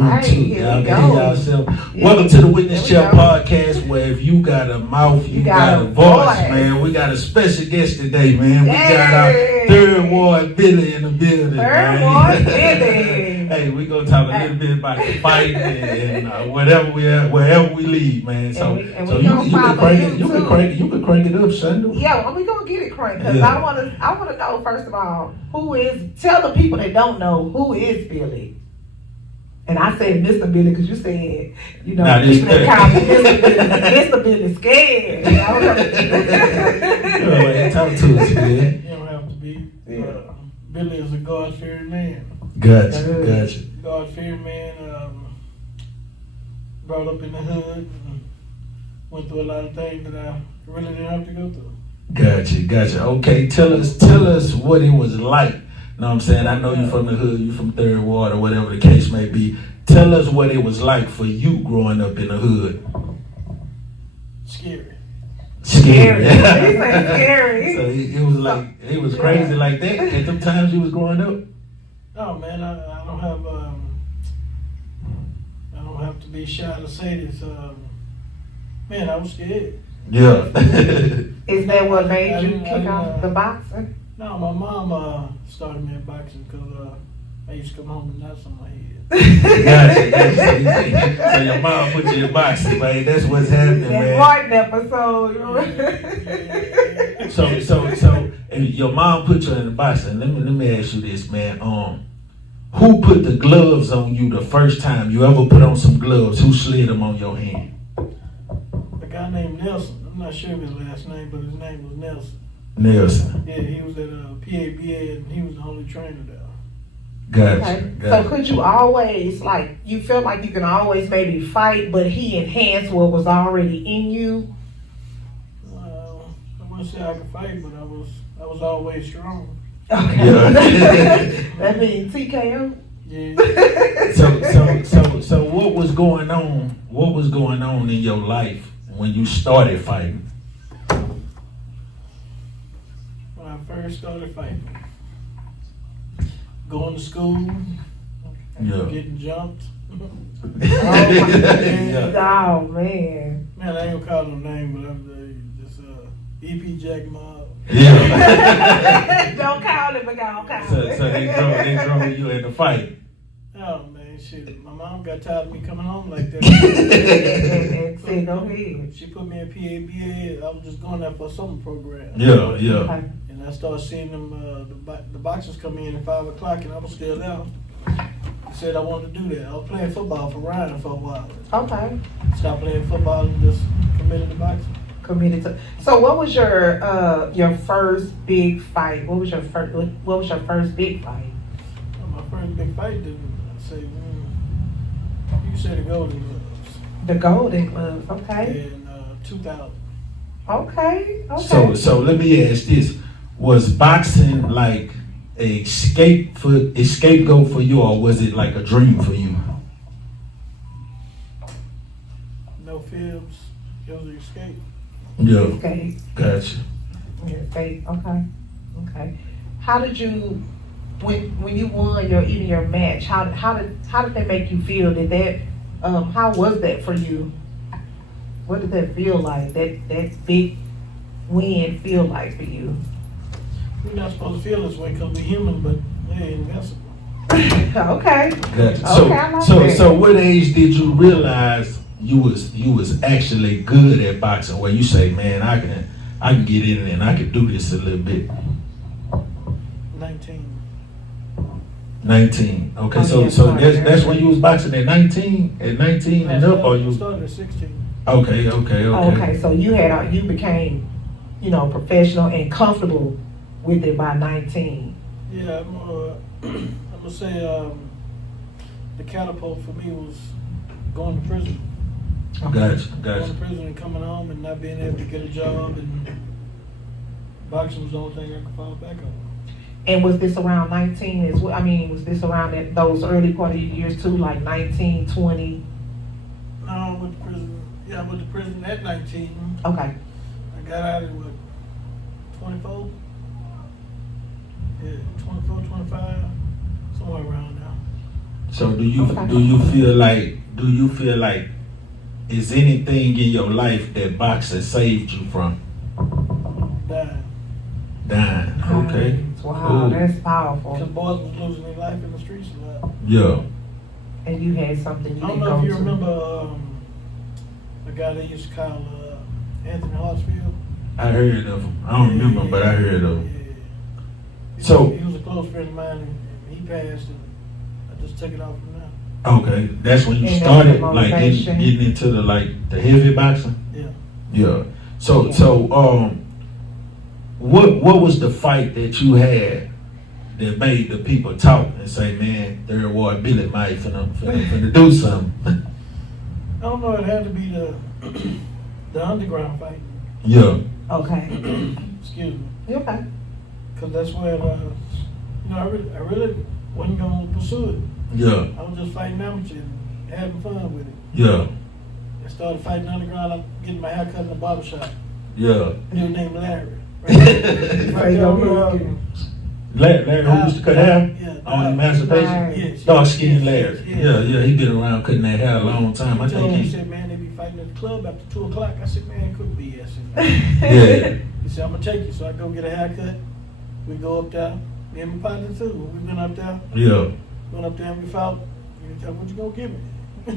1, 2. Y'all can hear yourself. Yeah. Welcome to the Witness Chair Podcast, where if you got a mouth, you got a voice, man. We got a special guest today, man. We got our Third Ward Billy in the building, Third Ward Billy. Hey, we gonna talk a little bit about the fight and whatever wherever we leave, man. So you can crank it up, Sunday. Yeah, we gonna get it cranked because I wanna know first of all tell the people that don't know who is Billy. And I said Mr. Billy because you said, people that call me Mr. Billy scared. Talk to us, man. You don't have to be. Billy is a God-fearing man. Gotcha. God-fearing man, brought up in the hood, and went through a lot of things that I really didn't have to go through. Gotcha. Okay, tell us what it was like. Know what I'm saying? I know you from the hood, you from Third Ward or whatever the case may be. Tell us what it was like for you growing up in the hood. Scary. Scary. So it was like it was crazy like that at the times you was growing up. Oh man, I don't have to be shy to say this. Man, I was scared. Yeah. Is that what made you kick off the boxing? No, my mom started me in boxing because I used to come home with nuts on my head. Gotcha. So your mom put you in boxing, man. That's what's happening, man. That Martin episode. So your mom put you in the boxing. Let me ask you this, man. Who put the gloves on you the first time you ever put on some gloves? Who slid them on your hand? A guy named Nelson. I'm not sure of his last name, but his name was Nelson. Nelson. Yeah, he was at PABA and he was the only trainer there. Gotcha. So could you always, you feel like you can always maybe fight, but he enhanced what was already in you? I wouldn't say I could fight, but I was always strong. Okay. Yeah. That means TKO? Yeah. So what was going on? What was going on in your life when you started fighting? When I first started fighting, going to school, getting jumped. Oh man. Man, I ain't gonna call no name, but I'm just EP Jack Mob. Yeah. Don't call it, but don't call it. So they drove you in the fight. Oh man, shit. My mom got tired of me coming home like that. and said, go ahead. She put me in PABA. I was just going there for a summer program. Yeah. Okay. And I started seeing them, the boxers come in at 5 o'clock, and I was still there. I said I wanted to do that. I was playing football for Ryan for a while. Okay. Stopped playing football and just committed to boxing. So what was your first big fight? What was your first big fight? Well, my first big fight didn't say, you can say the Golden Gloves. The Golden Gloves, okay. In 2000. Okay. So let me ask this: was boxing like a scapegoat for you, or was it like a dream for you? No fibs. It was an escape. Yeah. Escape. Gotcha. Escape. Okay. How did you, when you won your match? How did that make you feel? How was that for you? What did that feel like? That big win feel like for you? We're not supposed to feel this way because we're human, but we ain't invincible. Okay. Gotcha. So what age did you realize you was actually good at boxing? Where you say, man, I can get in and I can do this a little bit. 19. Okay. So that's when you was boxing at 19. At 19 and up, or you started at 16. Okay. Okay. So you became, professional and comfortable with it by 19. Yeah, I'm gonna say the catapult for me was going to prison. Gotcha. Going to prison and coming home and not being able to get a job, and boxing was the only thing I could fall back on. And was this around 19 as well? I mean, was this around those early part of your years too, like 19, 20? No, I went to prison. Yeah, I went to prison at 19. Okay. I got out at 24? Yeah, 24, 25, somewhere around now. So do you Okay. feel like is anything in your life that boxing saved you from Dying. dying? Okay. Wow, Ooh. that's powerful. Because boys was losing their life in the streets a lot. Yeah. And you had something you I don't could know go if you to. remember a guy they used to call Anthony Hartsfield. I heard of him. I don't remember him, but I heard of him. Yeah. So- he was a close friend of mine, and he passed, and I just took it off from there. Okay. That's when you And that's started the like motivation. getting into the heavy boxing? Yeah. Yeah. So Yeah. what was the fight that you had that made the people talk and say, man, Third Ward Billy might finna do something? I don't know. It had to be the underground fight. Yeah. Okay. Excuse me, Okay. because that's where I really wasn't gonna pursue it. Yeah. I was just fighting amateur and having fun with it. Yeah. I started fighting underground. I'm getting my hair cut in the barber shop. Yeah. Dude named Larry. Right there. Larry who used to cut hair Yeah. on Emancipation? Right. Yes, Dark yes, skinned yes, Larry. yes. Yeah, he been around cutting that hair a long time. I He told think me, he he said, man, they be fighting at the club after 2 o'clock. I said, man, it could be yes. Yeah. He said, I'm gonna take you. So I go get a haircut. We go up there. Me and my partner too. We went up there. Yeah. Went up there and we fought. He said, what you gonna give me?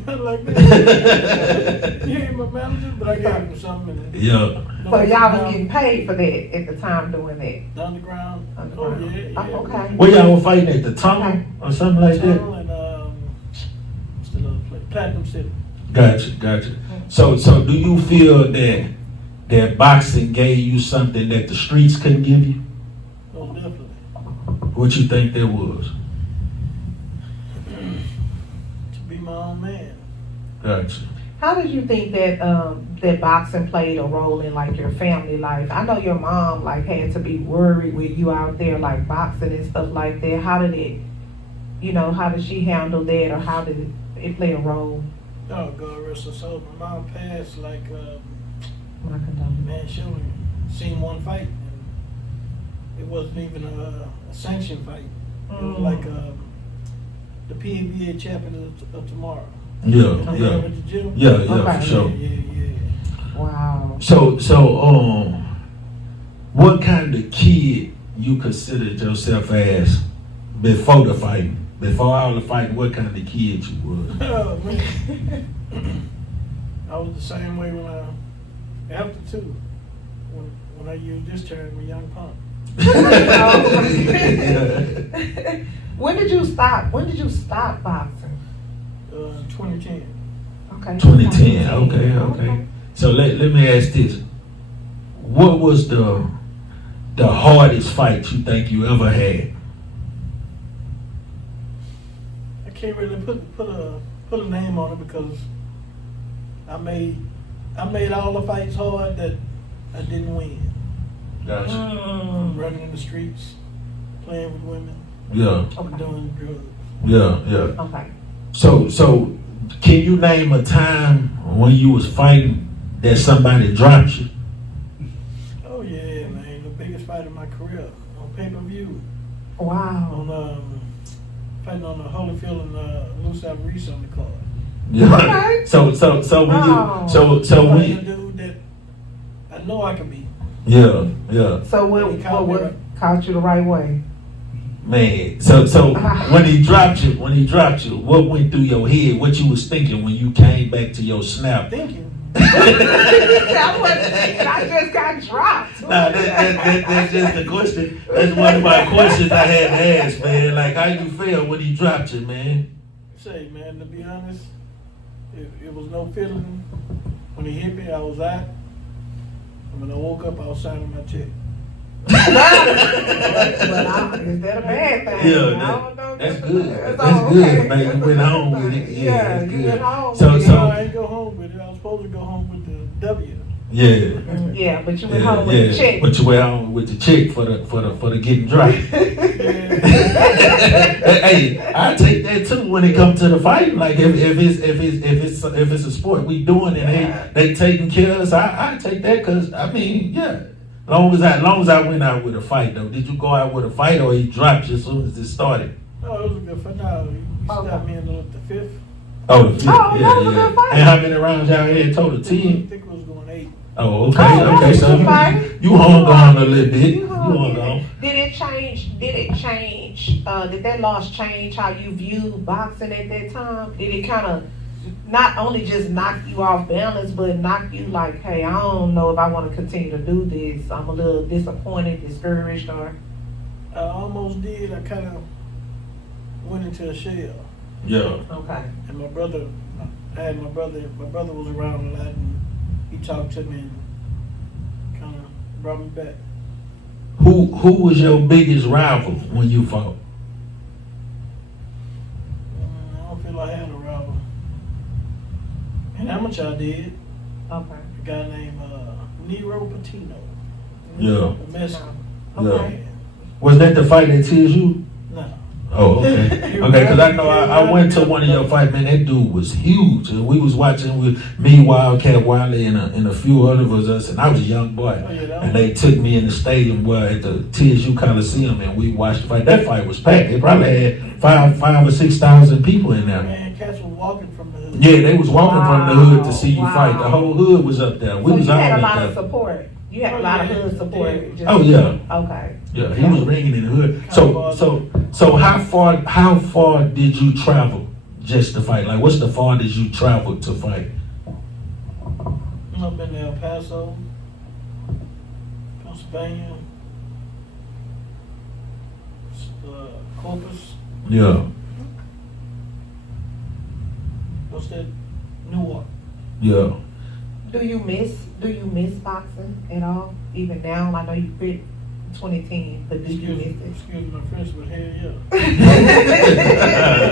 I'm like, man, you ain't my manager, but I gave him something. And Yeah. So y'all was getting paid for that at the time doing that. the underground. Underground. Oh, yeah, yeah. Oh, okay. Where y'all were fighting at the tunnel or something like that? Tunnel and, what's the other place? Platinum City. Gotcha. So do you feel that boxing gave you something that the streets couldn't give you? Oh, definitely. What you think that was? To be my own man. Gotcha. How did you think that that boxing played a role in like your family life? I know your mom like had to be worried with you out there like boxing and stuff like that. How did it, how did she handle that, or how did it play a role? Oh, God rest her soul. My mom passed like, My condolences. man, she only seen one fight. And it wasn't even a sanctioned fight. It was like the PABA champion of tomorrow. Yeah. At the gym. Yeah, Okay. for sure. Yeah. Wow. So what kind of kid you considered yourself as before the fighting? Before all the fighting, what kind of kid you was? Oh, man. I was the same way after too. When I used this term, a young punk. When did you stop boxing? 2010. Okay. 2010. Okay. So let me ask this: what was the hardest fight you think you ever had? I can't really put a name on it because I made all the fights hard that I didn't win. Gotcha. From running in the streets, playing with women, Yeah. Okay. doing drugs. Yeah. Okay. So can you name a time when you was fighting that somebody dropped you? Oh yeah, man, the biggest fight of my career on pay-per-view. Wow. On fighting on the Holyfield and Lou Reese on the card. Yeah. Okay. So when Oh. so Fighting when a dude that I know I can beat. yeah. So He caught me what right. caught you the right way? Man, so when he dropped you, what went through your head? What you was thinking when you came back to your snap? Thinking. I wasn't thinking. I just got dropped. Nah, that's just the question. That's one of my questions I had to ask, man. Like, how you feel when he dropped you, man? Say, man, to be honest, it was no feeling. When he hit me, I was out. And when I woke up, I was signing my check. But is that a bad thing? Yeah, I don't know. that's good. It's That's all good, okay. man. You went home with it. Yeah, Yeah, that's you good. went home. So- with it. so- No, I ain't go home with it. I was supposed to go home with the W. Yeah. Yeah, but you went home with a check. But you went home with the check for the getting dropped. Hey, I take that too when it comes to the fight. Like if it's a sport we doing and they taking care of us, I take that because I mean long as I went out with a fight though. Did you go out with a fight or he dropped you as soon as it started? No, it was a good fight. No, He Okay. stopped me in the fifth. Oh, the fifth. Oh, Yeah, that was a yeah. good fight. And how many rounds y'all had total? I think 10? it was going 8. Oh, okay, Oh, okay. that's So a good fight. you hung on a little bit. You You hung hung in. on. Did it change? Did that loss change how you viewed boxing at that time? Did it kind of not only just knock you off balance, but knock you like, hey, I don't know if I want to continue to do this. I'm a little disappointed, discouraged, or I almost did. I kind of went into a shell. Yeah. okay. And my brother was around a lot, and he talked to me and kind of brought me back. Who was your biggest rival when you fought? I don't feel I had a rival. And how much I did, Okay. a guy named Nero Patino. Yeah. A Mexican. Okay. Was that the fight at TSU? No. Oh, okay. Okay, because I know I went to one of your fights, man. That dude was huge. And we was watching with me, Wildcat Wiley, and a few other of us, and I was a young boy. Oh, yeah, that And was- they took me in the stadium where at the TSU Coliseum, and we watched the fight. That fight was packed. They probably had five or 6,000 people in there. Man, cats was walking from the hood. Yeah, they was walking from the hood to see you Wow. fight. The whole hood was up there. We So was you all had a up lot there. of support. You had a lot of hood support. Just- Oh yeah. Okay. Yeah, he was ringing in the hood. So how far did you travel just to fight? Like, what's the farthest you traveled to fight? I've been to El Paso, Pennsylvania, Corpus. Yeah, What's that? Newark. yeah. Do you miss boxing at all? Even now, I know you quit 2010, but do you Excuse my French, but hell yeah.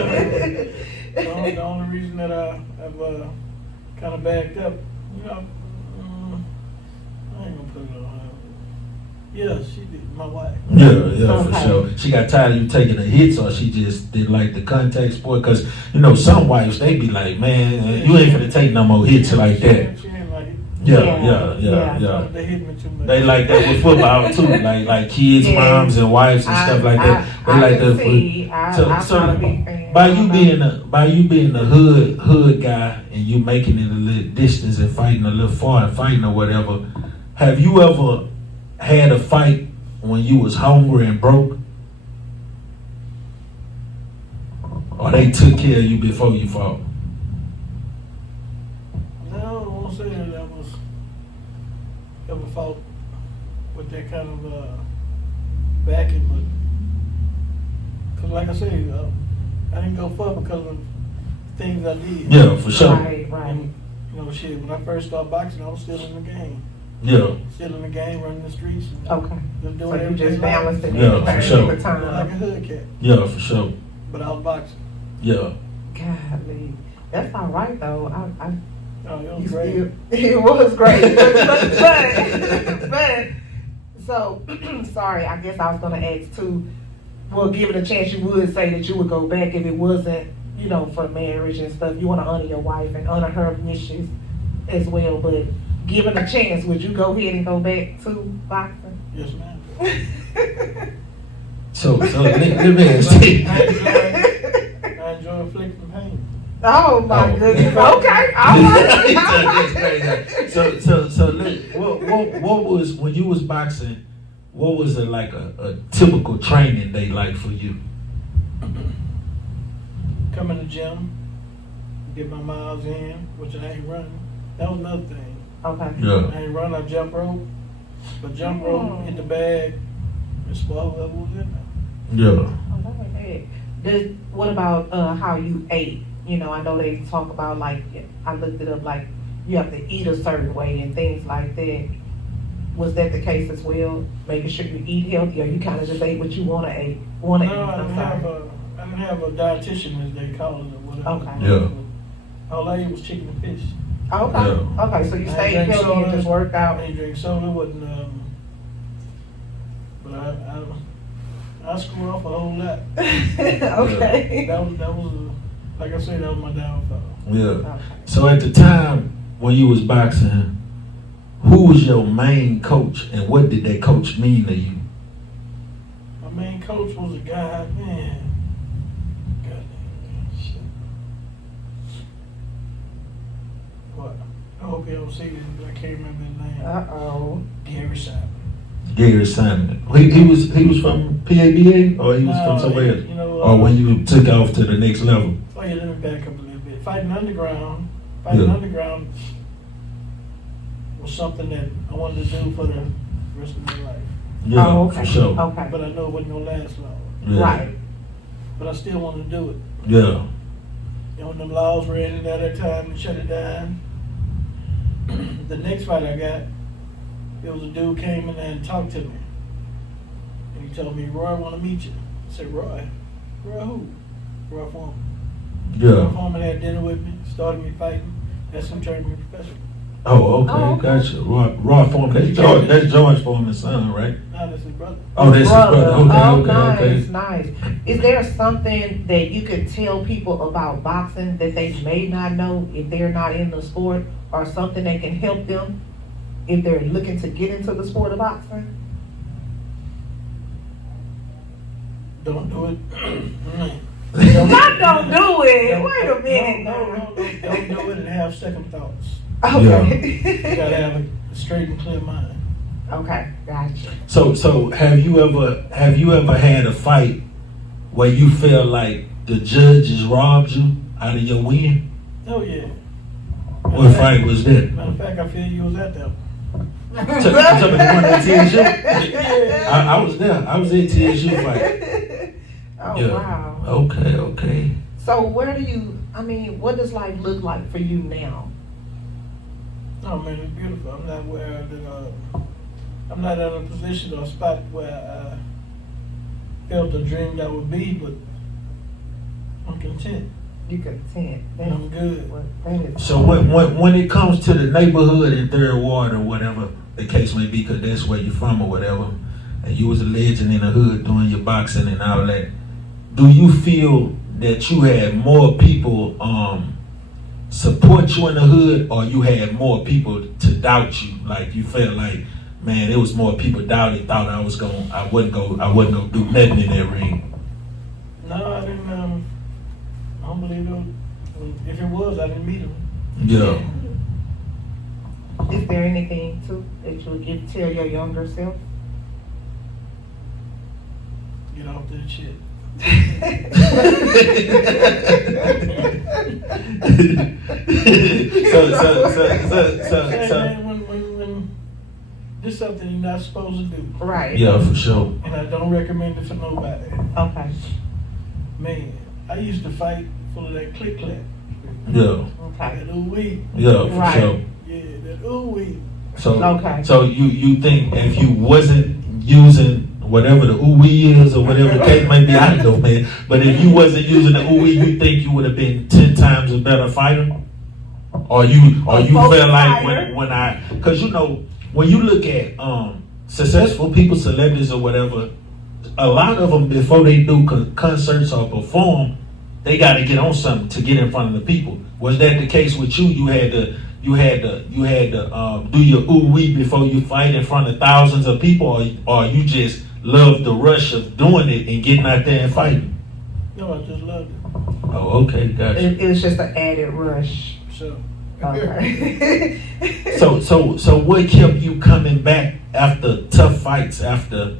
miss it? The only reason that I've kind of backed up, you know, I ain't gonna put it on her. Yeah, she did, my wife. Yeah, for Okay. sure. She got tired of you taking the hits, or she just didn't like the contact sport. Cause you know some wives they be like, man, you ain't gonna take no more hits like that. She ain't like it. Yeah. They hit me too much. They like that with football too, like kids, Yes. moms, and wives and stuff like that. They like can that. see. I'm not a big fan. By you being the hood guy and you making it a little distance and fighting a little far and fighting or whatever, have you ever had a fight when you was hungry and broke? Or they took care of you before you fought? No, I won't say that I was ever fought with that kind of backing, but cause like I said, I didn't go far because of things I did. Yeah, for sure. Right. And, you know, shit, when I first started boxing, I was still in the game. Yeah, Still in the game, running the streets. And Okay. doing So you everything just like- balanced it Yeah, for sure. at the like a time. hood cat, yeah, for sure. but I was boxing. Yeah. Golly, that's all right though. I Oh, it you was great. still, it was great, but so sorry. I guess I was gonna ask too. Well, given a chance, you would say that you would go back if it wasn't, you know, for marriage and stuff. You want to honor your wife and honor her wishes as well. But given a chance, would you go ahead and go back to boxing? Yes, ma'am. So let me ask you. I enjoy inflicting pain. Oh my Oh. goodness. Okay. All right. What was when you was boxing? What was it like a typical training day like for you? Come in the gym, get my miles in, which I ain't running. That was another thing. Okay. Yeah. I ain't run, I jump rope. But jump rope, hit the bag, and swallow that was in there. Yeah. Oh, that ain't bad. What about how you ate? You know, I know they talk about like, I looked it up, like you have to eat a certain way and things like that. Was that the case as well? Making sure you eat healthy, or you kind of just ate what you want to eat? No, I I'm didn't sorry. have a dietitian, as they call it, or whatever. Okay. Yeah. All I ate was chicken and fish. Okay. Yeah. Okay. So you I stayed drank healthy and soda. just worked I out. didn't drink soda, wasn't, but I screwed off a whole lot. Okay. That was like I said, that was my downfall. Yeah. Okay. So at the time when you was boxing, who was your main coach and what did that coach mean to you? My main coach was a guy, man. hope you don't see this, but I can't remember his name. Uh-oh. Gary Simon. Gary Simon. He was from PABA, or he was No, from somewhere else? you know, Or when you took off to the next level? Oh yeah, let me back up a little bit. Fighting Underground Yeah. was something that I wanted to do for the rest of my life. Yeah, Oh, okay. for sure. Okay. But I know it wasn't gonna last long. Yeah. Right. But I still wanted to do it. Yeah. You know, when them laws were in at that time and shut it down. The next fight I got, it was a dude came in there and talked to me. And he told me, Roy, I want to meet you. I said, Roy? Roy who? Roy Foreman. Roy Yeah. Foreman had dinner with me, started me fighting. That's who turned me professional. Oh, okay, Oh, okay. gotcha. Rod Foreman. That's George Foreman's son, right? Now that's his brother. Oh, that's his brother. Okay, Oh, okay, nice, okay. nice. Is there something that you could tell people about boxing that they may not know if they're not in the sport, or something that can help them if they're looking to get into the sport of boxing? Don't do it. Not don't do it. Wait a minute. No. Don't do it and have second thoughts. Okay. You gotta have a straight and clear mind. Okay, gotcha. So have you ever had a fight where you feel like the judges robbed you out of your win? Oh yeah. What fight was that? Matter of fact, I feel you was at that one. Tell me the one at TSU. I was there. I was at TSU fight. Oh, Yeah. wow. Okay. So what does life look like for you now? Oh man, it's beautiful. I'm not where I'm not in a position or spot where I felt the dream that would be, but I'm content You content. and I'm good. That is So when it comes to the neighborhood in Third Ward or whatever the case may be, because that's where you're from or whatever, and you was a legend in the hood doing your boxing and all that, do you feel that you had more people support you in the hood, or you had more people to doubt you? Like you felt like, man, there was more people doubted, thought I wasn't gonna do nothing in that ring. No, I didn't. I don't believe it. If it was, I didn't meet him. Yeah. Is there anything too that you would tell your younger self? Get off that shit. so Man, when this is something you're not supposed to do, Right. yeah, for sure. and I don't recommend it for nobody. Okay. Man, I used to fight full of that click clap, Yeah, Okay. that ooh wee, yeah, for Right. sure. yeah, that ooh wee. So Okay. so you think if you wasn't using whatever the ooh-wee is or whatever the case may be, I don't know, man. But if you wasn't using the ooh-wee, you think you would have been 10 times a better fighter? Or you feel like because when you look at successful people, celebrities or whatever, a lot of them before they do concerts or perform, they got to get on something to get in front of the people. Was that the case with you? You had to do your ooh-wee before you fight in front of thousands of people, or you just love the rush of doing it and getting out there and fighting? No, I just loved it. Oh, okay, gotcha. It was just an added rush. So. Okay. So what kept you coming back after tough fights, after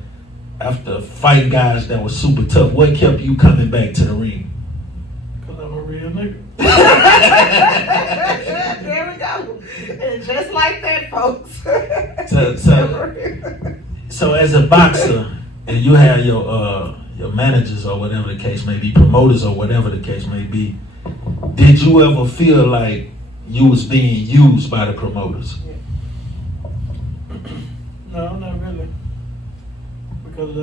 fighting guys that were super tough? What kept you coming back to the ring? Cause I'm a real nigga. There we go. And just like that, folks. So as a boxer, and you have your managers or whatever the case may be, promoters or whatever the case may be, did you ever feel like you was being used by the promoters? No, not really. Because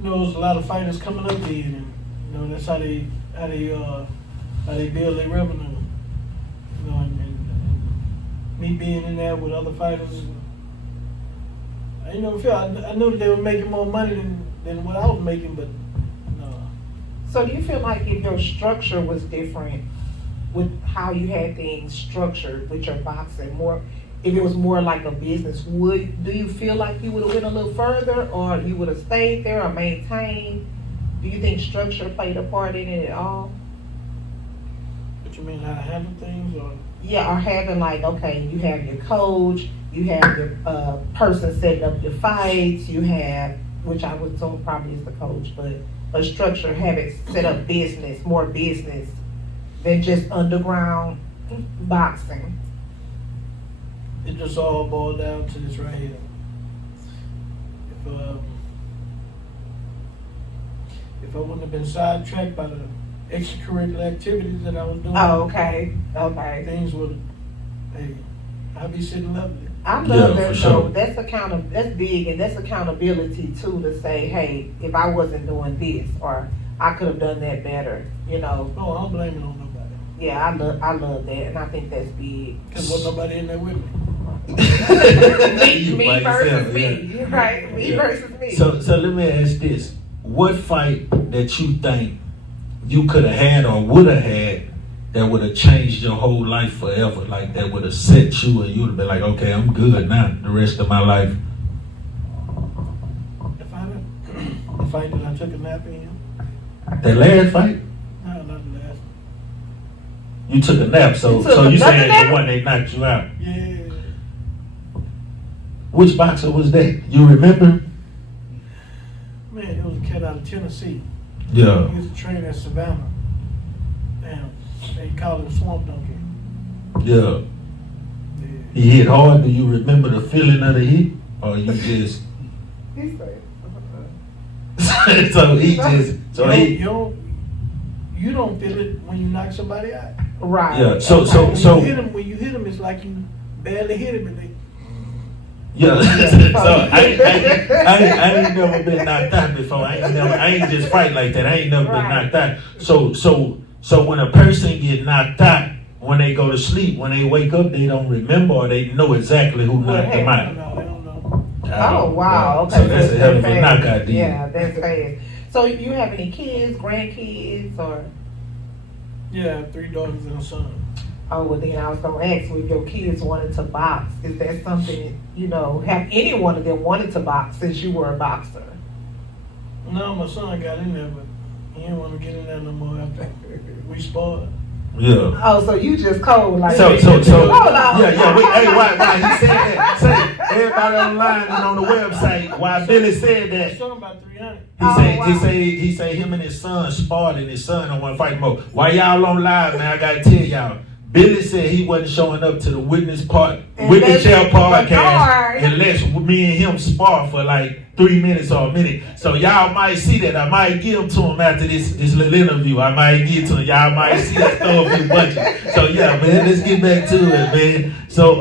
there's a lot of fighters coming up then, and that's how they build their revenue. And me being in there with other fighters, I never feel. I knew that they were making more money than what I was making, but no. So do you feel like if your structure was different with how you had things structured with your boxing, if it was more like a business, do you feel like you would have went a little further, or you would have stayed there or maintained? Do you think structure played a part in it at all? What you mean, how to handle things, or? Yeah, or having like, okay, you have your coach, you have your person setting up your fights, you have, which I would assume probably is the coach, but a structure, have it set up business, more business than just underground boxing. It just all boiled down to this right here. If I wouldn't have been sidetracked by the extracurricular activities that I was doing, Oh, okay, okay. things would, hey, I'd be sitting lovely. I love Yeah, that for though. sure. That's big, and that's accountability too, to say, hey, if I wasn't doing this, or I could have done that better, you know. Oh, I don't blame it on nobody. Yeah, I love that, and I think that's big. Cause wasn't nobody in there with me. You me by versus yourself, me, yeah. right? Me Yeah. versus me. So let me ask this: what fight that you think you could have had or would have had that would have changed your whole life forever? Like that would have set you, and you'd have been like, okay, I'm good now. The rest of my life. The fight that I took a nap in. That last fight, No, not the last. you took a nap. So You took so you another saying nap? the one they knocked you out? Yeah. Which boxer was that? You remember? Man, it was a cat out of Tennessee. Yeah. He used to train at Savannah. Damn, they called him Swamp Donkey. Yeah. Yeah. He hit hard. Do you remember the feeling of the hit, or you just? He said, So he just. So he. You don't feel it when you knock somebody out. right. Yeah, so- okay. so- When you hit him, it's like you barely hit him, and they. Yeah, so I ain't never been knocked out before. I ain't just fight like that. I ain't never been Right. knocked out. So when a person get knocked out, when they go to sleep, when they wake up, they don't remember or they know exactly who What knocked them happened? out. No, they don't know. Oh wow. Okay. So that's a hell of a fast. knockout deal. Yeah, that's fast. So you have any kids, grandkids, or? Yeah, I have 3 daughters and a son. Oh, well, then I was gonna ask you if your kids wanted to box. Is that something, have any one of them wanted to box since you were a boxer? No, my son got in there, but he didn't want to get in there no more after we sparred. Yeah. Oh, so you just cold like So, Hold on. yeah. Hey, why he said that? Say, everybody online and on the website, why Billy said My that. son about 300. He say him and his son sparred and his son don't want to fight no more. Why y'all on live, man? I gotta tell y'all. Billy said he wasn't showing up to the witness chair podcast unless me and him spar for like 3 minutes or a minute. So y'all might see that. I might give him to him after this little interview. I might give to him. Y'all might see us throw a few punches. So yeah, man, let's get back to it, man. So If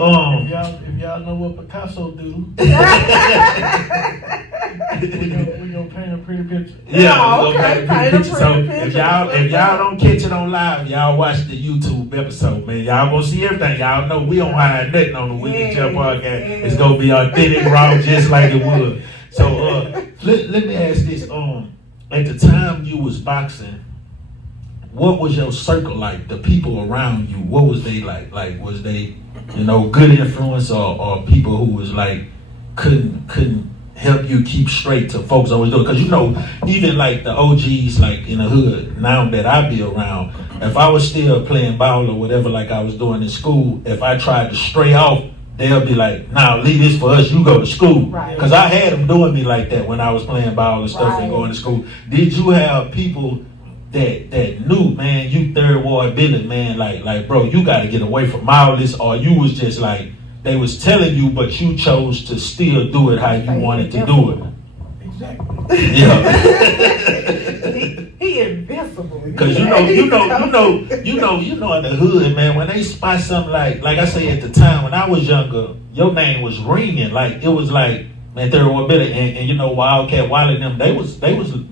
y'all know what Picasso do, we gonna paint a pretty picture. yeah, Oh, we gonna okay. make a Paint a pretty picture. So pretty if picture. y'all don't catch it on live, y'all watch the YouTube episode, man. Y'all gonna see everything. Y'all know we don't hide nothing on the Witness Chair podcast. Yes. It's gonna be authentic, raw, just like it was. So let me ask this: at the time you was boxing, what was your circle like? The people around you, what was they like? Like, was they, good influence or people who was like couldn't help you keep straight to folks always do it? Because even like the OGs like in the hood now that I be around, if I was still playing ball or whatever like I was doing in school, if I tried to stray off, they'll be like, nah, leave this for us, you go to school. Right. Because I had them doing me like that when I was playing ball and stuff and Right. going to school. Did you have people that knew, man, you third ward Billy, man, like bro, you got to get away from all this, or you was just like, they was telling you, but you chose to still do it how you wanted to do it? Exactly. Yeah. He invincible. Cause you know in the hood, man, when they spot something like I say at the time when I was younger, your name was ringing. Like it was like, man, third ward Billy and Wildcat Wiley and them, they was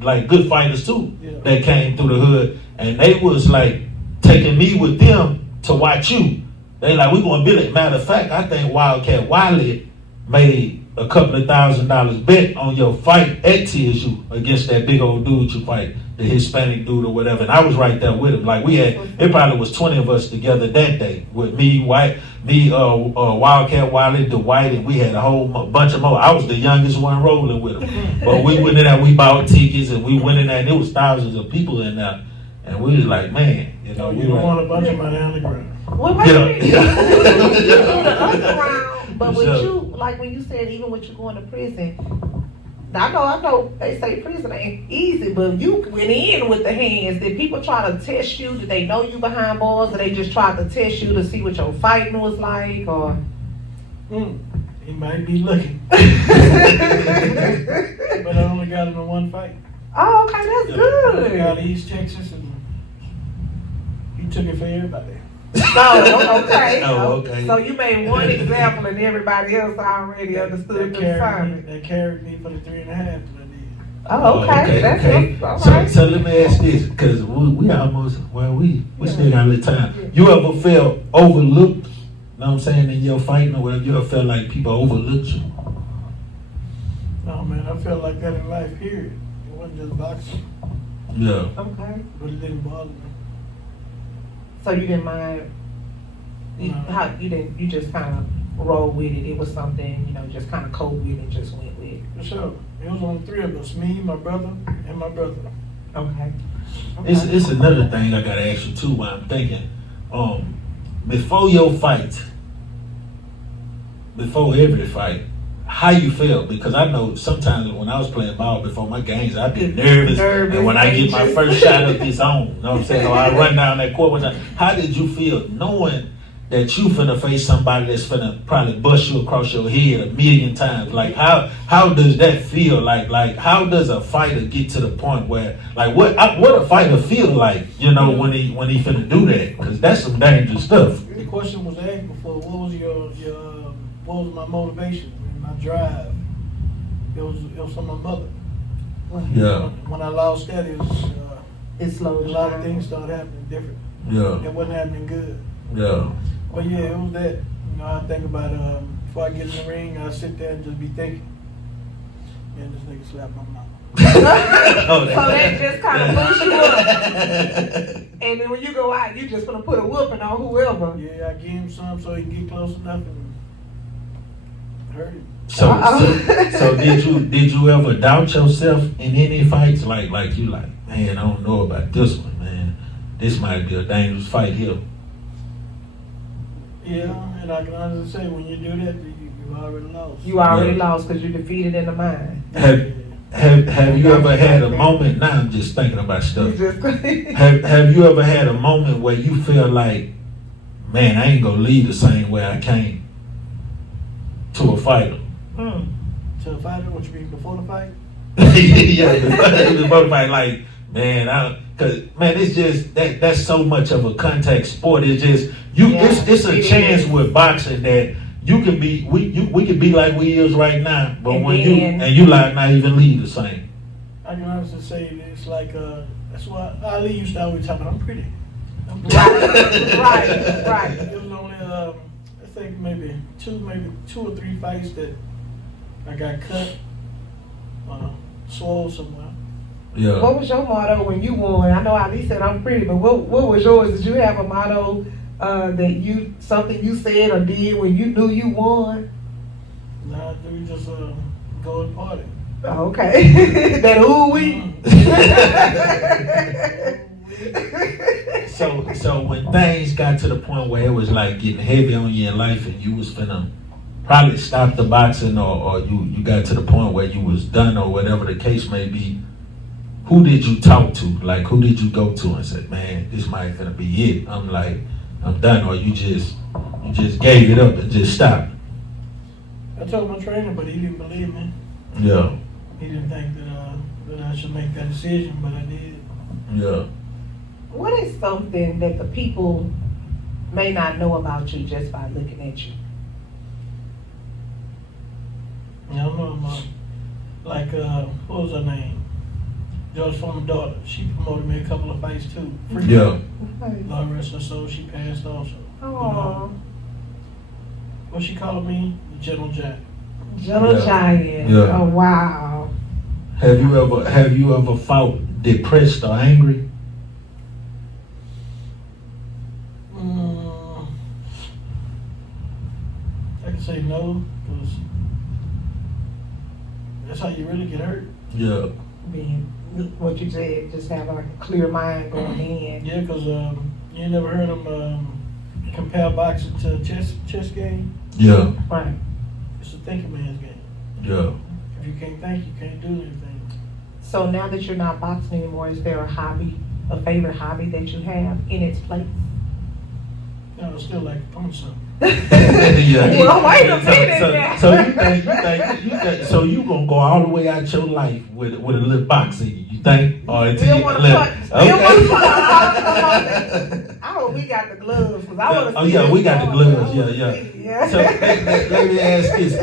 like good fighters too. Yeah. That came through the hood, and they was like taking me with them to watch you. They like, we going Billy. Matter of fact, I think Wildcat Wiley made a couple of $1,000 bet on your fight at TSU against that big old dude you fight, the Hispanic dude or whatever. And I was right there with him. Like it probably was 20 of us together that day with me, Wildcat Wiley, Dwight, and we had a whole bunch of more. I was the youngest one rolling with him. But we went in there, we bought tickets, and we went in there, and there was thousands of people in there. And we was like, man, You we don't were want a bunch of money on the ground. Well, wait Yeah. a minute. You do the other round, but For with sure. you, like when you said, even with you going to prison, I know they say prison ain't easy, but you went in with the hands. Did people try to test you? Did they know you behind bars? Or they just tried to test you to see what your fighting was like? Or He might be looking, but I only got him in one fight. oh, okay, that's I got good. East Texas, and he took it for everybody. Oh, okay. Oh, okay. So you made one example, and everybody else already understood the assignment. They carried me for the 3.5 that I did. Oh, okay. That's okay. all So, right. so let me ask this, because we almost, well, we Yeah. still got a little time. Yeah. You ever felt overlooked, know what I'm saying, in your fighting or whatever? You ever felt like people overlooked you? No, man, I felt like that in life, period. It wasn't just boxing, Yeah. Okay. but it didn't bother me. So you didn't mind? You, No. how you didn't? You just kind of rolled with it. It was something, just kind of cope with and just went with. For sure. It was only 3 of us, me, my brother, and my brother. Okay. It's another thing I gotta ask you too while I'm thinking. Before your fight, before every fight, how you felt? Because I know sometimes when I was playing ball before my games, I'd be nervous. Nervous, And when I get my anxious. first shot up, it's on. You know what I'm saying? Or I run down that court one time. How did you feel knowing that you finna face somebody that's finna probably bust you across your head 1,000,000 times? Like how does that feel? Like how does a fighter get to the point where what a fighter feel like? When he finna do that? Because that's some dangerous stuff. The question was asked before, what was my motivation, my drive? It was from my mother. Yeah. When I lost that, it was, It a slowed you lot down. of things started happening different. Yeah. It wasn't happening good. Yeah. But yeah, it was that. I think about before I get in the ring, I sit there and just be thinking, man, this nigga slapped my mama. So So that just kind of boosts you up. And then when you go out, you just gonna put a whooping on whoever. Yeah, I gave him some so he can get close enough and hurt him. So did you ever doubt yourself in any fights? Like you man, I don't know about this one, man. This might be a dangerous fight here. Yeah, and I can honestly say when you do that, you already lost. You already Yeah. lost because you defeated in the mind. Have you ever had a moment? Now I'm just thinking about You stuff. just Have you ever had a moment where you feel like, man, I ain't gonna leave the same way I came to a fighter? Mm. To a fighter, what you mean before the fight? Yeah, the fight, like, man, cause man, it's just that's so much of a contact sport. It's just it's a it chance is. with boxing that you can be we could be like we is right now, but And when then- you like not even leave the same. I can honestly say it's like that's why Ali used to always tell me I'm pretty. I'm pretty. Right. It was only I think maybe two or three fights that I got cut, swole somewhere. Yeah. What was your motto when you won? I know Ali said I'm pretty, but what was yours? Did you have a motto that something you said or did when you knew you won? Nah, we just go and party. Okay. That ooh wee. So when things got to the point where it was like getting heavy on you in life and you was finna probably stop the boxing or you got to the point where you was done or whatever the case may be, who did you talk to? Like who did you go to and said, man, this might finna be it. I'm done, or you just gave it up and just stopped. I told my trainer, but he didn't believe me. Yeah. He didn't think that I should make that decision, but I did. Yeah. What is something that the people may not know about you just by looking at you? I don't know, like, what was her name? George Foreman's daughter. She promoted me a couple of fights too. Yeah. Lord rest her soul, she passed also. Oh, What she called me? The Gentle Jack. Gentle Yeah. Giant. Yeah. Oh, wow. Have you ever felt depressed or angry? I can say no, because that's how you really get hurt. Yeah. Being what you said, just have like a clear mind going in. Yeah, because you ain't never heard them compare boxing to a chess game. Yeah, Right. It's a thinking man's game. yeah. If you can't think, you can't do anything. So now that you're not boxing anymore, is there a hobby, a favorite hobby that you have in its place? You know, I still like to punch something. Yeah. Well, wait a minute So, now. so you think, so you gonna go all the way out your life with a little box in you? You think, or until Still you wanna let- punch. Still wanna punch. I hope we got the gloves, cause I wanna see. Oh yeah, this we got the going. gloves. I Yeah, wanna yeah. see, yeah. So let me ask this.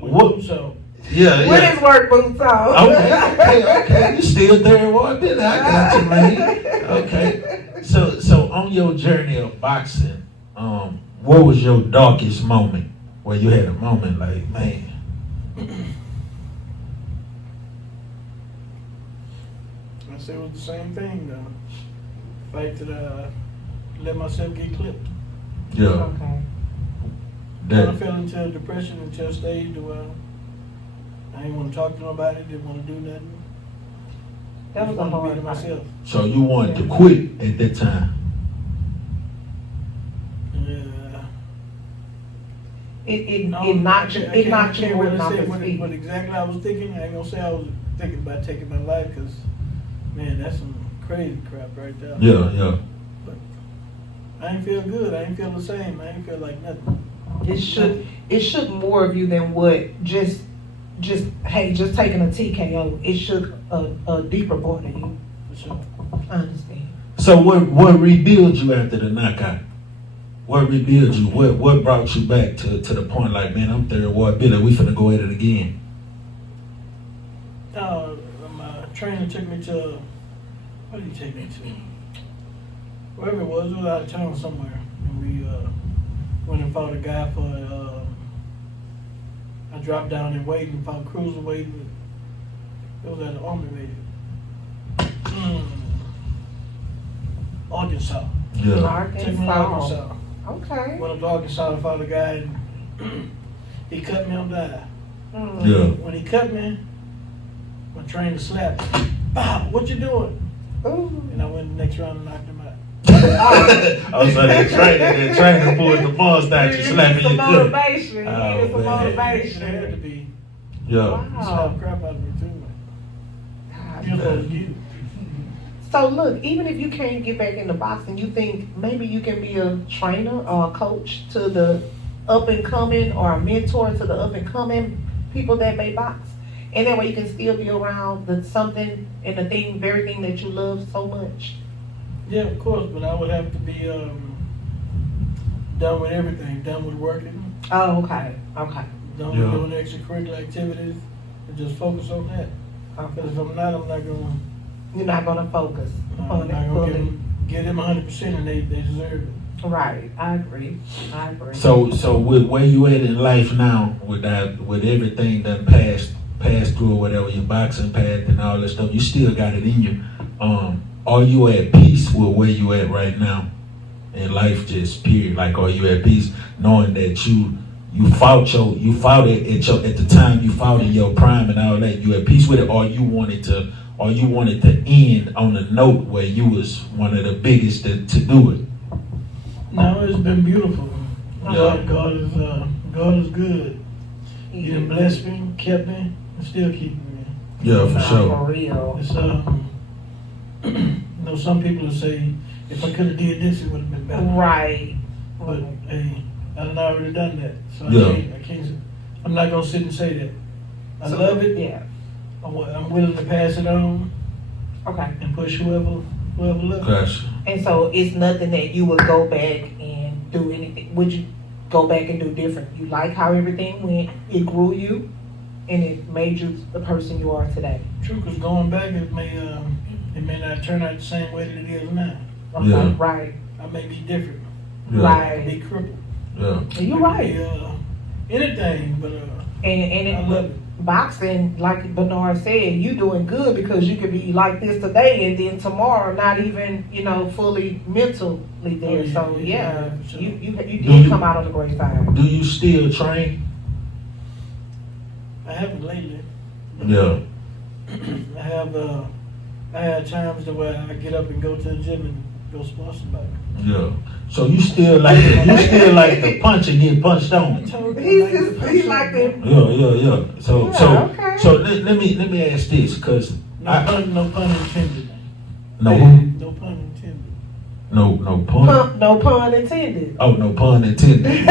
What? So, Yeah, With yeah. his work boots on. Okay. You still there, boy? I got you, man. Okay. So on your journey of boxing, what was your darkest moment? Where you had a moment like, man. I say it was the same thing, though. The fact that let myself get clipped. Yeah. Okay. I That. fell into a depression until a stage where I didn't want to talk to nobody, didn't want to do nothing. That was Just a wanted to be hard to part. myself. So you wanted to quit at that time. Yeah. It No, knocked you. I It can't- knocked I you can't more really than off say his what feet. exactly I was thinking. I ain't gonna say I was thinking about taking my life, because, man, that's some crazy crap right there. Yeah. I ain't feel good. I ain't feel the same. I ain't feel like nothing. It should more of you than what just taking a TKO. It should a deeper part of you. For sure. I understand. So what rebuilt you after the knockout? What rebuilt you? What brought you back to the point like, man, I'm third ward Billy, we finna go at it again? My trainer took me to, what did he take me to? Wherever it was out of town somewhere. And we went and fought a guy for, I dropped down in weight and fought cruiserweight. It was at the Army meeting. Arkansas. Yeah. Took me to Arkansas. Arkansas. Okay. Went up to Arkansas to fight a guy, and he cut me on the eye. Mm. Yeah. When he cut me, my trainer slapped me. Bow, what you doing? Ooh. And I went the next round and knocked him out. Oh, so that trainer pulled the ball out you, slapping some you good. motivation. You Oh, needed some man. It had to motivation. be. Yeah. He slapped crap out of me too, man. You're supposed to get it. So look, even if you can't get back into boxing, you think maybe you can be a trainer or a coach to the up and coming, or a mentor to the up and coming people that may box, and that way you can still be around the something and the thing, very thing that you love so much. Yeah, of course, but I would have to be done with everything, done with working, Oh, okay, okay, done Yeah. with doing extracurricular activities, and just focus on that. okay. Because if I'm not gonna, You're not gonna focus I'm on not it gonna fully. give them 100%, and they deserve it. Right, I agree. So with where you at in life now, with everything that passed through or whatever, your boxing path and all that stuff, you still got it in you. Are you at peace with where you at right now in life, just period? Like, are you at peace knowing that you fought it at the time you fought in your prime and all that? You at peace with it, or you wanted to end on a note where you was one of the biggest to do it? No, it's been beautiful. Yeah. God is good. He done blessed me, kept me, and still keeping me. Yeah, for Nah, sure. For real. It's you know, some people will say, if I could have did this, it would have been better. Right. But hey, I done already done that, so Yeah. I can't. I'm not gonna sit and say that. I So, love it. Yeah. I'm willing to pass it on Okay. and push whoever loves it. Gotcha. And so it's nothing that you would go back and do anything. Would you go back and do different? You like how everything went, it grew you, and it made you the person you are today. True, 'cause going back, it may not turn out the same way that it is now. Okay. Yeah. Right. I may be different. Yeah. I may be Right. crippled. Yeah. And you're I may right. be, anything, but And I love it. boxing, like Bernard said, you doing good because you could be like this today and then tomorrow not even, fully mentally there. Oh, yeah, So yeah, yeah, for sure. you Do did you- come out on the great side. Do you still train? I haven't lately. Yeah. I have times where I get up and go to the gym and go spar somebody. Yeah. So you still like the punch and get punched on. I told him, He's like, just, the he person- like them. Yeah. So Yeah, okay. let me ask this, cause No pun intended. no No pun intended. no pun. No pun intended. Oh, no pun intended.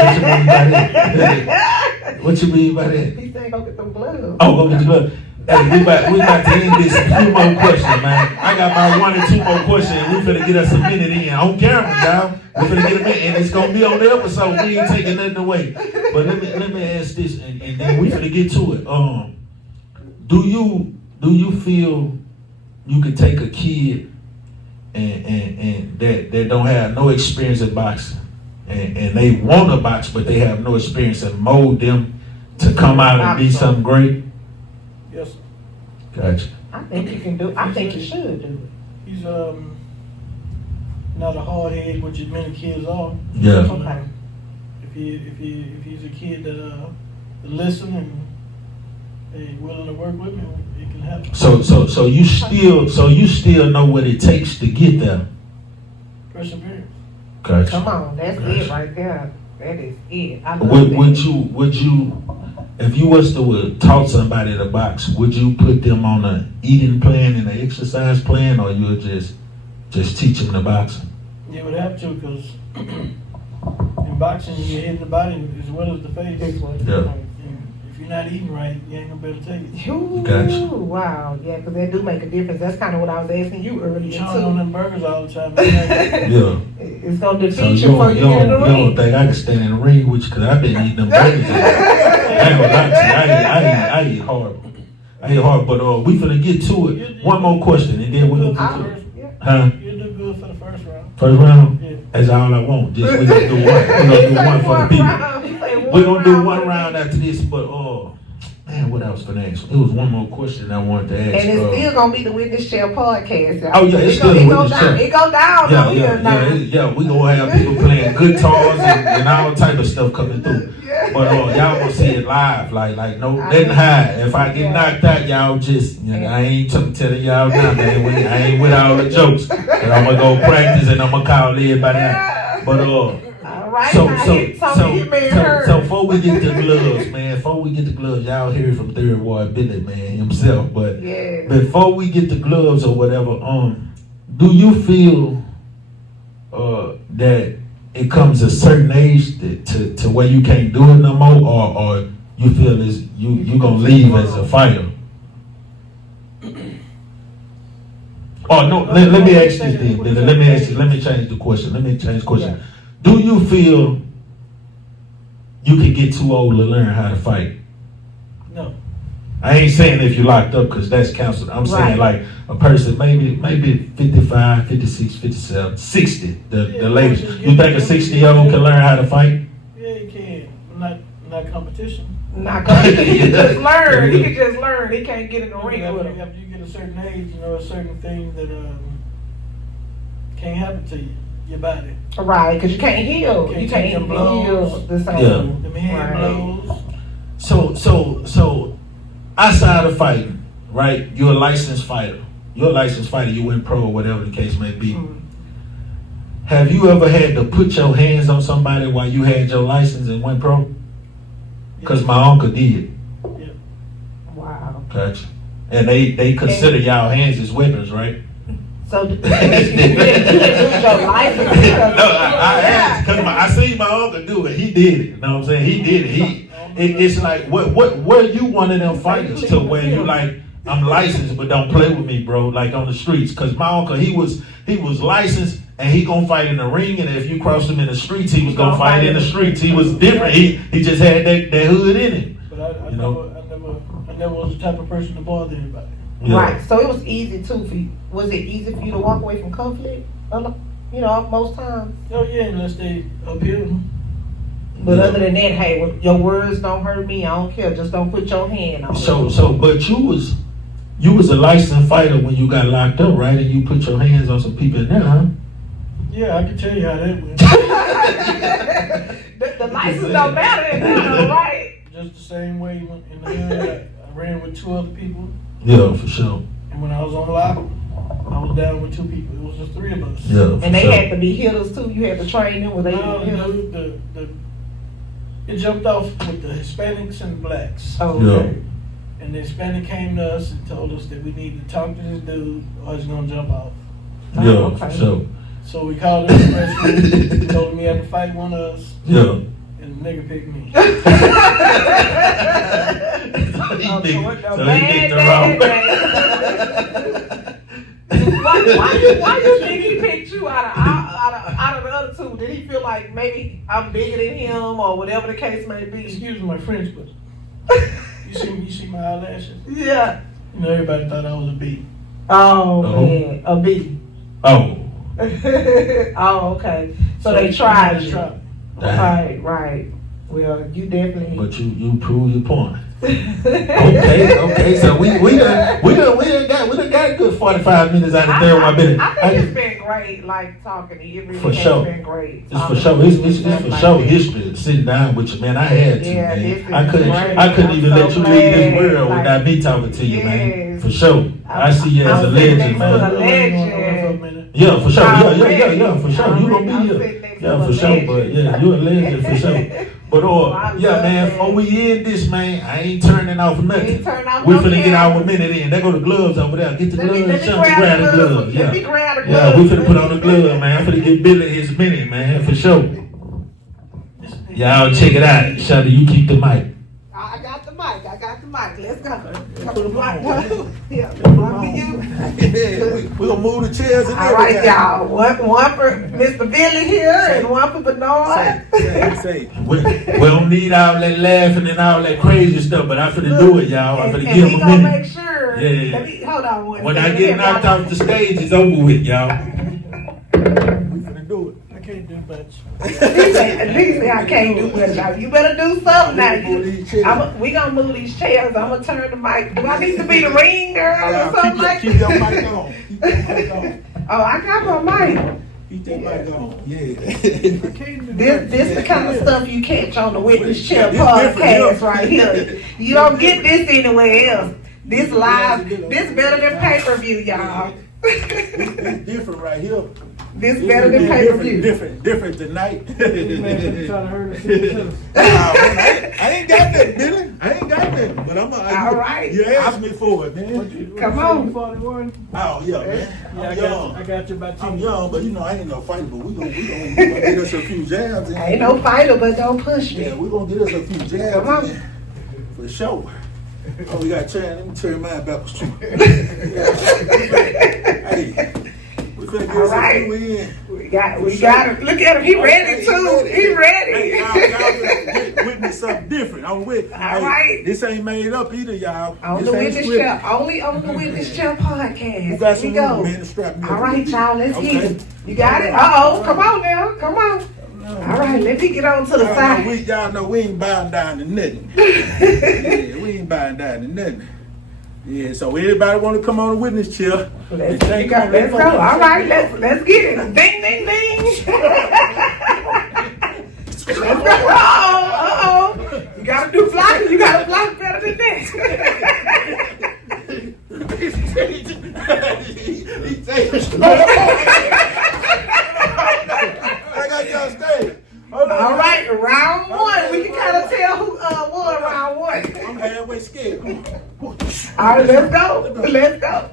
What you mean by that? He said go get them gloves. Oh, go get the glove. Hey, we about to end this. A few more questions, man. I got about 1 or 2 more questions, and we finna get us a minute in on camera, y'all. We finna get a minute, and it's gonna be on the episode. We ain't taking nothing away. But let me ask this, and then we finna get to it. Do you feel you could take a kid and that don't have no experience in boxing, and they want to box, but they have no experience, and mold them to come out and be something great? Yes, sir. Gotcha. I think you can do. I think you should do it. He's not a hard head, which many kids are. Yeah. Okay. If he's a kid that listen and they willing to work with me, it can happen. So you still know what it takes to get there. Perseverance. Gotcha. Come on, that's Gotcha. it right there. That is it. I love that. Would you, if you was to taught somebody to box, would you put them on a eating plan and an exercise plan, or you would just teach them to box? You would have to, because in boxing you get hit in the body as well as the face. This one. Yeah. And if you're not eating right, you ain't gonna be able to take it. Ooh, Gotcha. wow, yeah, because that do make a difference. That's kind of what I was asking you earlier You chowing on too. them burgers all the time. man. Yeah. It's gonna So defeat you you before don't, you you get in don't, the you don't ring. think I can stand in the ring with you? Cause I've been eating them burgers. I ain't gonna lie to you. I eat hard. I eat hard, but we finna get to it. One more question, and then we're gonna I- get to it. yeah. Huh? You'll do good for the first round. First round? Yeah. That's all I want. Just we gonna do one. We gonna do one for the people. We're gonna do one round after this, but man, what else gonna ask? It was one more question I wanted to ask. And it's still gonna be the Witness Share podcast. Y'all. Oh, yeah, it's still the it Witness Share. It go down. yeah, over yeah, here now. we gonna have people playing guitars and all type of stuff coming through. Yeah. But y'all gonna see it live, like no, I nothing mean, hide. If I get yeah. knocked out, y'all just, I ain't telling y'all now, man. I ain't with all the jokes. And I'm gonna go practice and I'm gonna call everybody out. But All right, so before we get the gloves, man, y'all hear it from Third Ward Billy, man, himself. But yeah. before we get the gloves or whatever, do you feel that it comes a certain age to where you can't do it no more, or you feel is you gonna leave as a fighter? Oh no, let me ask this then, Billy. Let me change the question. Do you feel you can get too old to learn how to fight? No. I ain't saying if you're locked up, because that's counseled. I'm saying like a person, maybe 55, 56, 57, 60, the latest. You think a 60-year-old can learn how to fight? Yeah, you can. Not competition. Not gonna. He can just learn. He can just learn. He can't get in the ring with him. After you get a certain age, a certain thing that can't happen to you, your body. Right, because you can't heal. Can't You take can't them blows. heal the same. Yeah. Them hand Right. blows. So outside of fighting, right? You're a licensed fighter. You went pro or whatever the case may be. Mm. Have you ever had to put your hands on somebody while you had your license and went pro? Because my uncle did. Yeah. Wow. Gotcha. And they consider y'all hands as weapons, right? So you didn't lose your license because No, I asked because I seen my uncle do it. He did it. You know what I'm saying? He did it. It's like what were you one of them fighters to where you like, I'm licensed but don't play with me, bro, like on the streets? Because my uncle, he was licensed and he gonna fight in the ring, and if you crossed him in the streets, he was gonna fight in the streets. He was different. He just had that hood in him. But I You know? never was the type of person to bother anybody. Yeah. Right. So it was easy too for you. Was it easy for you to walk away from conflict? Most times. Oh yeah, unless they appeal. But Yeah. other than that, hey, well, your words don't hurt me. I don't care. Just don't put your hand on it. But you was a licensed fighter when you got locked up, right? And you put your hands on some people in there, huh? Yeah, I can tell you how that went. the license don't matter, right? Just the same way in the hood, I ran with 2 other people, Yeah, for sure. and when I was on lock, I was was down with 2 people. It was just 3 of us. Yeah. And they for had to be hitters too. You had to train them. Were they hitters? It jumped off with the Hispanics and blacks. Oh, Yeah. okay. And the Hispanic came to us and told us that we need to talk to this dude or he's gonna jump off. sure. Yeah, Oh, for okay. sure. So we called him in the restroom. He told him he had to fight one of us, Yeah. and the nigga picked me. So he Oh, picked- so so he bad, picked the wrong why you think he picked you out of the other 2? Did he feel like maybe I'm bigger than him or whatever the case may be? Excuse my French, but you see my eyelashes? Yeah. You know, everybody thought I was a B. Oh, Oh. man, a B. Oh. Oh, okay. So they tried They you. tried. Right. Well, you definitely. But you prove your point. Okay. So we done got a good 45 minutes out of there. I think it's been great, like talking to you. It really For has sure. been great. It's for sure. It's for Like sure that. history. Sitting down with you, man. I had to, Yeah, this man. is great. I couldn't I'm even so let you leave this glad, world like, without me talking to you, man. yes. For sure. I see you as I'm a sitting legend, next to a man. legend. Yeah, for sure. Yeah, for sure. You Already. gonna I'm be sitting here. next Yeah, to for a sure. But legend. yeah, you a legend for sure. But I yeah, love man. that. Before we end this, man, I ain't turning off nothing. turn off We no finna get camera. our minute in. There go the gloves over there. Get the Let me gloves. Shut grab grab the the gloves. gloves. Let Yeah. me grab the Yeah, gloves. we finna put on the glove, man. I'm finna get Billy his minute, man, for sure. Y'all check it out. Shawty, you keep the mic. I got the mic. Let's go. Put 'em on. Yeah, one for you. We gonna move the chairs and All right, y'all. One for Mr. Billy here and one for Bernard. We don't need all that laughing and all that crazy stuff, but I'm finna do it, y'all. I'm And finna we give him a gonna minute. make sure. Yeah. Let me, hold on one When I second. get knocked off the stage, it's over with, y'all. We finna do it. I can't do much. He said, I can't do it now. You better do something now. We gonna move these chairs. I'm gonna turn the mic. Do I need to be the ring girl or something like Keep your that? mic on. Keep your mic on. Oh, I got my mic. Keep that mic on. Yeah. I can't do This the kind of stuff you catch on the Witness Chair It's different, podcast yeah. right here. You don't get this anywhere else. This live, this better than pay-per-view, y'all. It's different right here. This better than pay-per-view. Different tonight. Man, trying to hurt us. I ain't got that, Billy. I ain't got that. But All right. You asked me for it, man. Come on. 41. Oh, yeah, man. Yeah, I'm I young. got you by 10. I'm young, but you know, I ain't no fighter, but we gonna get us a few jabs in. I ain't no fighter, but don't push me. Yeah, we gonna get us a few jabs Come on. in. For sure. Oh, we got turn. Let me turn mine backwards too. Hey, we finna get All us a right. few in. We got it. Look at him. He ready too. He Hey, ready. y'all witness something different. I'm with. All right. This ain't made up either, y'all. On This the ain't Witness scripted. Chair, only on the Witness Chair podcast. You got Here we some go. room, man, to strap me All up. right, y'all, let's Okay. get it. You got it? Uh-oh, come on now, come on. All right, let me get on to the side. Y'all know we ain't bowing down to nothing. Yeah, we ain't bowing down to nothing. Yeah, so everybody want to come on the witness chair. Let's go. All right, let's get it. Ding, ding, ding. Let's go. Uh-oh. You gotta do blocking. You gotta block better than that. I got y'all stay. Hold on. All right, round one. We can kind of tell who won round one. I'm halfway scared. Come on. All right, let's go. Let's go.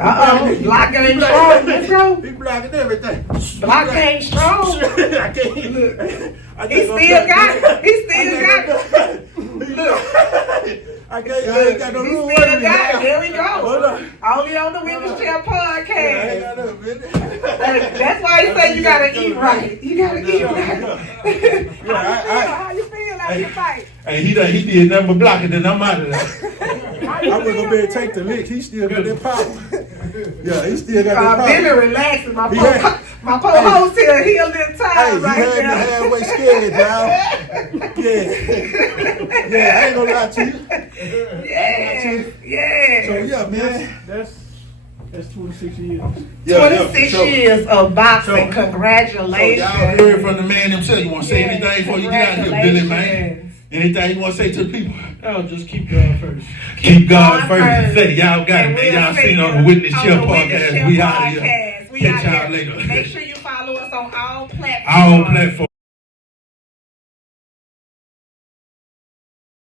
Uh-oh, block game strong. Let's go. He blocking everything. Block game strong. I can't. He still got it. He still got it. Look. I ain't got no He room. still got it. There we Hold go. on. Only on the Witness Chair I ain't podcast. got no minute. That's why he say you gotta eat right. You gotta eat right. How you feel after the fight? Hey, he did nothing but blocking, then I'm out of there. I wasn't gonna be able to take the lick. He still got that power. Yeah, he still got that Billy power. relaxing. My Yeah. poor host here, he a little Hey, tired you right had me now. halfway scared, y'all. Yeah. Yeah, I ain't gonna lie to you. Yeah, So yeah. yeah, man. That's 26 years. 26 years of boxing. So y'all Congratulations. heard from the man himself. You want to say anything before you get out of here, Billy, man? Congratulations. Anything you want to say to the people? Oh, just keep God first. Keep God God first. first. Say, y'all got And it, man. we'll Y'all see seen you on the Witness on Chill the Witness podcast. Chill We out of here. podcast. We Catch out y'all here. later. Make sure you follow us on all platforms. All platforms.